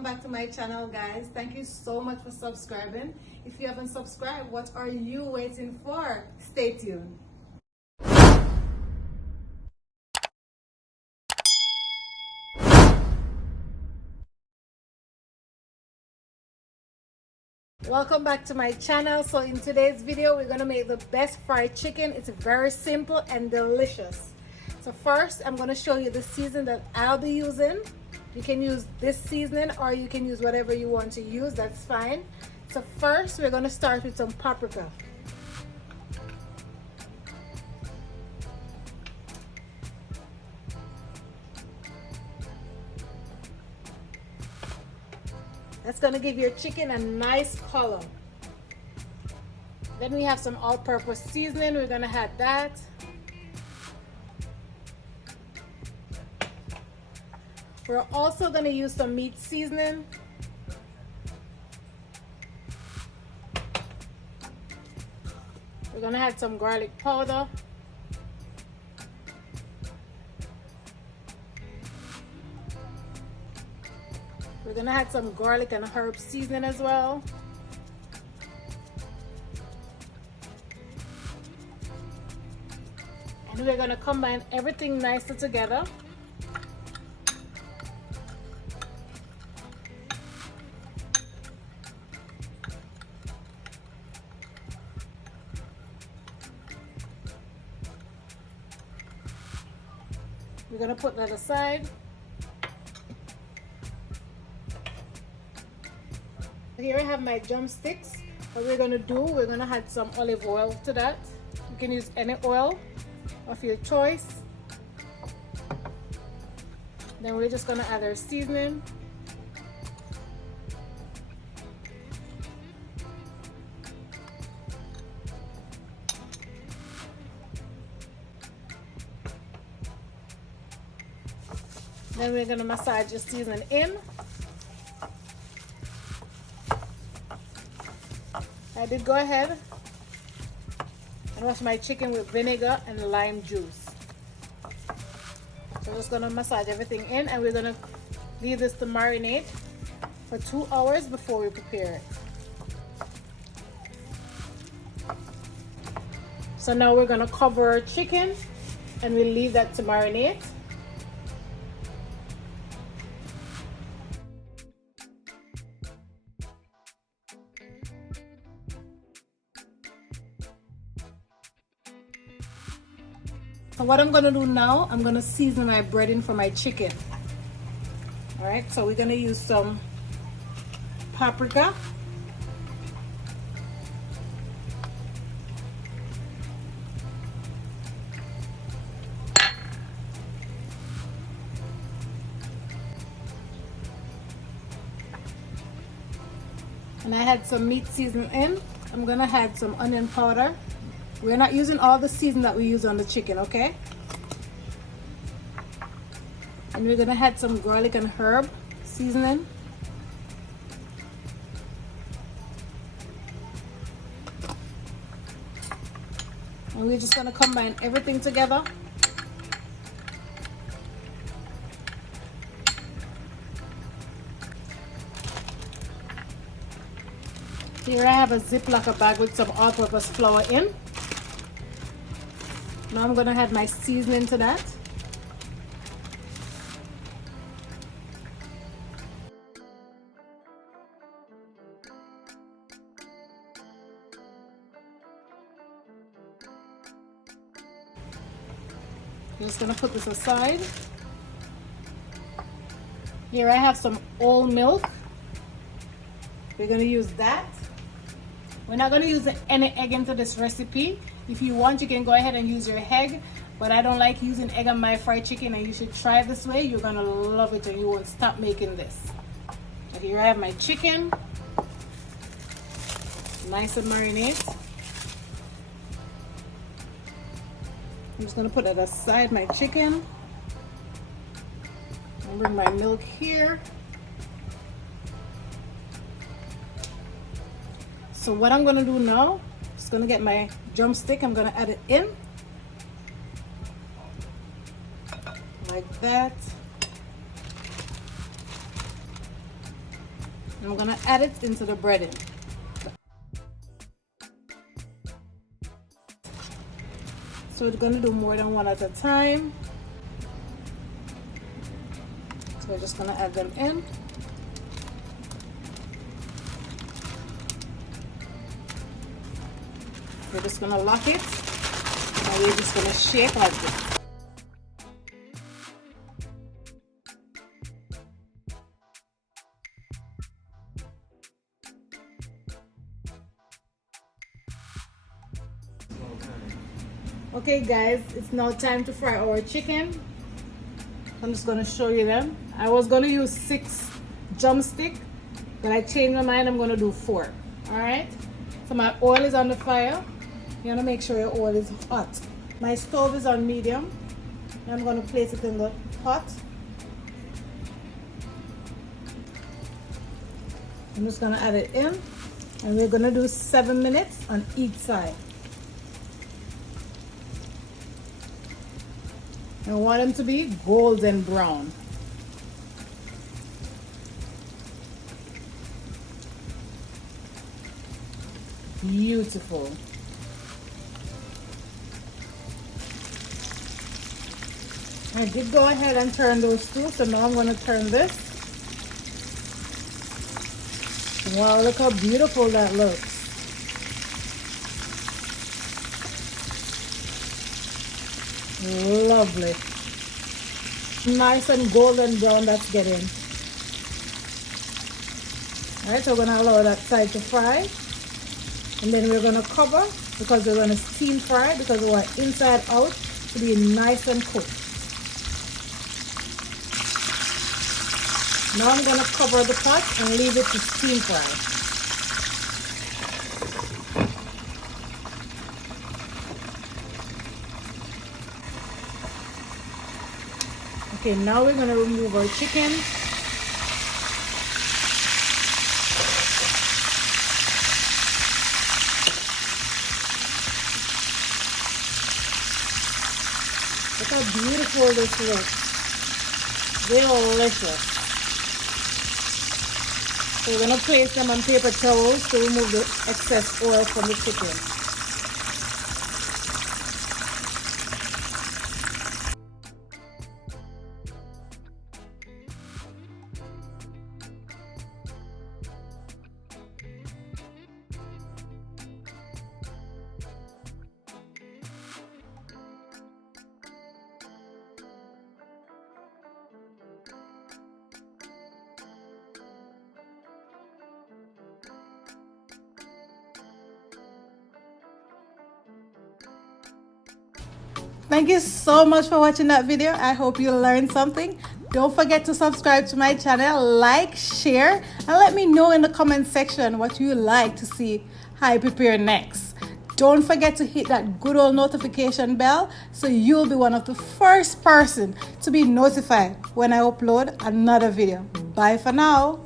welcome back to my channel, guys. Thank you so much for subscribing. If you haven't subscribed, what are you waiting for? Stay tuned. Welcome back to my channel. So in today's video, we're gonna make the best fried chicken. It's very simple and delicious. So first, I'm gonna show you the seasoning that I'll be using. You can use this seasoning or you can use whatever you want to use, that's fine. So first, we're gonna start with some paprika. That's gonna give your chicken a nice color. Then we have some all-purpose seasoning. We're gonna add that. We're also gonna use some meat seasoning. We're gonna add some garlic powder. We're gonna add some garlic and herb seasoning as well. And we're gonna combine everything nicely together. We're gonna put that aside. Here I have my drumsticks. What we're gonna do, we're gonna add some olive oil to that. You can use any oil of your choice. Then we're just gonna add our seasoning. Then we're gonna massage the seasoning in. I did go ahead and wash my chicken with vinegar and lime juice. So I'm just gonna massage everything in, and we're gonna leave this to marinate for 2 hours before we prepare it. So now we're gonna cover our chicken and we'll leave that to marinate. So what I'm gonna do now, I'm gonna season my breading for my chicken. All right, so we're gonna use some paprika. And I had some meat seasoning in. I'm gonna add some onion powder. We're not using all the seasoning that we use on the chicken, okay? And we're gonna add some garlic and herb seasoning. And we're just gonna combine everything together. Here I have a Ziploc bag with some all-purpose flour in. Now I'm gonna add my seasoning to that. I'm just gonna put this aside. Here I have some old milk. We're gonna use that. We're not gonna use any egg into this recipe. If you want, you can go ahead and use your egg, but I don't like using egg on my fried chicken, and you should try it this way. You're gonna love it and you won't stop making this. So here I have my chicken, nice and marinate. I'm just gonna put that aside, my chicken. And bring my milk here. So what I'm gonna do now, just gonna get my drumstick, I'm gonna add it in. Like that. I'm gonna add it into the breading. So we're gonna do more than one at a time. So we're just gonna add them in. We're just gonna lock it and we're just gonna shake like this. Okay guys, it's now time to fry our chicken. I'm just gonna show you them. I was gonna use 6 drumsticks, but I changed my mind. I'm gonna do 4. All right. So my oil is on the fire. You wanna make sure your oil is hot. My stove is on medium. I'm gonna place it in the pot. I'm just gonna add it in, and we're gonna do 7 minutes on each side. I want them to be golden brown. Beautiful. I did go ahead and turn those two, so now I'm going to turn this. Wow, look how beautiful that looks. Lovely. Nice and golden brown that's getting. Alright, so we're going to allow that side to fry. And then we're going to cover because we're going to steam fry because we want inside out to be nice and cooked. Now I'm going to cover the pot and leave it to steam fry. Okay, now we're going to remove our chicken. Look how beautiful this looks. Delicious. So we're going to place them on paper towels to remove the excess oil from the chicken. Thank you so much for watching that video. I hope you learned something. Don't forget to subscribe to my channel, like, share, and let me know in the comment section what you like to see I prepare next. Don't forget to hit that good old notification bell so you'll be one of the first person to be notified when I upload another video. Bye for now.